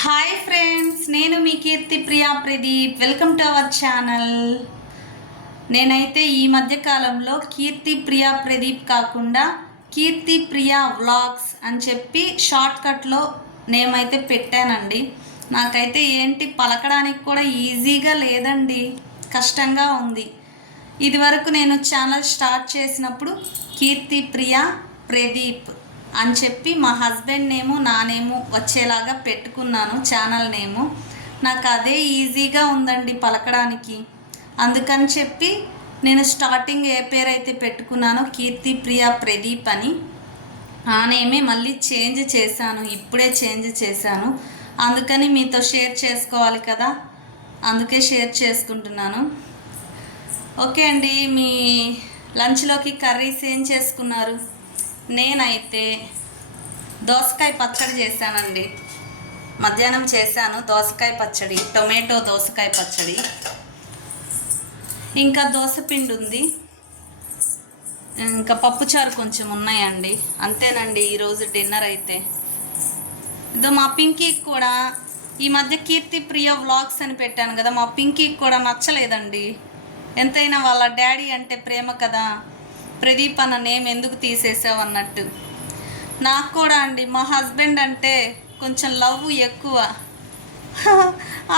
Hi friends, నేను మీ Keerthi Priya Pradeep. Welcome to our channel. నేనైతే ఈ మధ్య కాలంలో కీర్తి ప్రియా ప్రదీప్ కాకుండా కీర్తి ప్రియా వ్లాగ్స్ అని చెప్పి షార్ట్ కట్లో నేమ్ అయితే పెట్టానండి. నాకైతే ఏంటి పలకడానికి కూడా ఈజీగా లేదండి, కష్టంగా ఉంది. ఇదివరకు నేను ఛానల్ స్టార్ట్ చేసినప్పుడు కీర్తి ప్రియా ప్రదీప్ అని చెప్పి మా హస్బెండ్ నేము నా నేము వచ్చేలాగా పెట్టుకున్నాను ఛానల్ నేము. నాకు అదే ఈజీగా ఉందండి పలకడానికి. అందుకని చెప్పి నేను స్టార్టింగ్ ఏ పేరైతే పెట్టుకున్నానో కీర్తి ప్రియా ప్రదీప్ అని, ఆ నేమే మళ్ళీ చేంజ్ చేశాను. ఇప్పుడే చేంజ్ చేశాను. అందుకని మీతో షేర్ చేసుకోవాలి కదా, అందుకే షేర్ చేసుకుంటున్నాను. ఓకే అండి, మీ లంచ్లోకి కర్రీస్ ఏం చేసుకున్నారు? నేనైతే దోసకాయ పచ్చడి చేశానండి. మధ్యాహ్నం చేశాను దోసకాయ పచ్చడి, టొమాటో దోసకాయ పచ్చడి. ఇంకా దోసపిండి ఉంది, ఇంకా పప్పుచారు కొంచెం ఉన్నాయండి. అంతేనండి ఈరోజు డిన్నర్ అయితే. ఇదో మా పింకీకి కూడా ఈ మధ్య కీర్తి ప్రియ వ్లాగ్స్ అని పెట్టాను కదా, మా పింకీకి కూడా నచ్చలేదండి. ఎంతైనా వాళ్ళ డాడీ అంటే ప్రేమ కదా, ప్రదీప్ అన్న నేమ్ ఎందుకు తీసేసావు అన్నట్టు. నాకు కూడా అండి మా హస్బెండ్ అంటే కొంచెం లవ్ ఎక్కువ,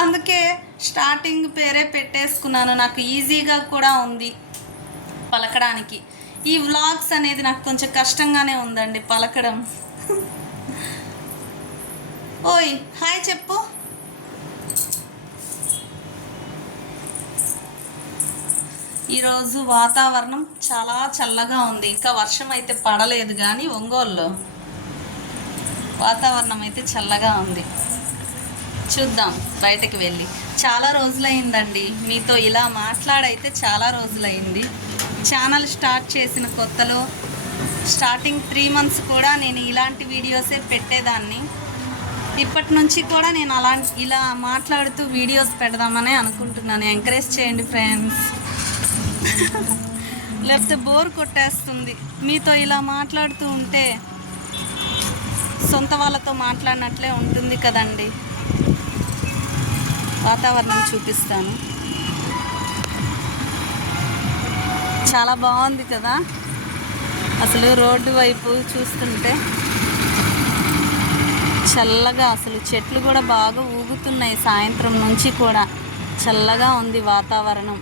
అందుకే స్టార్టింగ్ పేరే పెట్టేసుకున్నాను. నాకు ఈజీగా కూడా ఉంది పలకడానికి. ఈ వ్లాగ్స్ అనేది నాకు కొంచెం కష్టంగానే ఉందండి పలకడం. ఓయ్ హాయ్ చెప్పు. ఈరోజు వాతావరణం చాలా చల్లగా ఉంది. ఇంకా వర్షం అయితే పడలేదు, కానీ ఒంగోలులో వాతావరణం అయితే చల్లగా ఉంది. చూద్దాం బయటకు వెళ్ళి. చాలా రోజులైందండి మీతో ఇలా మాట్లాడైతే, చాలా రోజులైంది. ఛానల్ స్టార్ట్ చేసిన కొత్తలో స్టార్టింగ్ 3 months కూడా నేను ఇలాంటి వీడియోసే పెట్టేదాన్ని. ఇప్పటి నుంచి కూడా నేను ఇలా మాట్లాడుతూ వీడియోస్ పెడదామని అనుకుంటున్నాను. ఎంకరేజ్ చేయండి ఫ్రెండ్స్, లేకపోతే బోర్ కొట్టేస్తుంది. మీతో ఇలా మాట్లాడుతూ ఉంటే సొంత వాళ్ళతో మాట్లాడినట్లే ఉంటుంది కదండి. వాతావరణం చూపిస్తాను, చాలా బాగుంది కదా. అసలు రోడ్డు వైపు చూస్తుంటే చల్లగా, అసలు చెట్లు కూడా బాగా ఊగుతున్నాయి. సాయంత్రం నుంచి కూడా చల్లగా ఉంది వాతావరణం.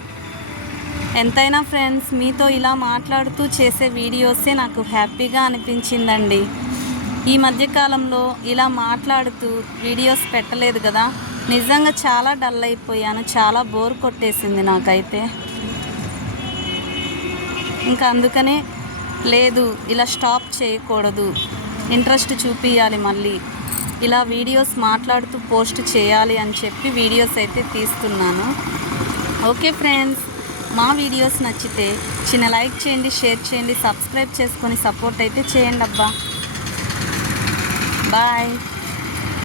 ఎంతైనా ఫ్రెండ్స్, మీతో ఇలా మాట్లాడుతూ చేసే వీడియోసే నాకు హ్యాపీగా అనిపించిందండి. ఈ మధ్యకాలంలో ఇలా మాట్లాడుతూ వీడియోస్ పెట్టలేదు కదా, నిజంగా చాలా డల్ అయిపోయాను. చాలా బోర్ కొట్టేసింది నాకైతే. ఇంకా అందుకనే లేదు, ఇలా స్టాప్ చేయకూడదు, ఇంట్రెస్ట్ చూపించాలి, మళ్ళీ ఇలా వీడియోస్ మాట్లాడుతూ పోస్ట్ చేయాలి అని చెప్పి వీడియోస్ అయితే తీస్తున్నాను. ఓకే ఫ్రెండ్స్, మా వీడియోస్ నచ్చితే చిన్న లైక్ చేయండి, షేర్ చేయండి, సబ్స్క్రైబ్ చేసుకొని సపోర్ట్ అయితే చేయండి అబ్బా. బాయ్.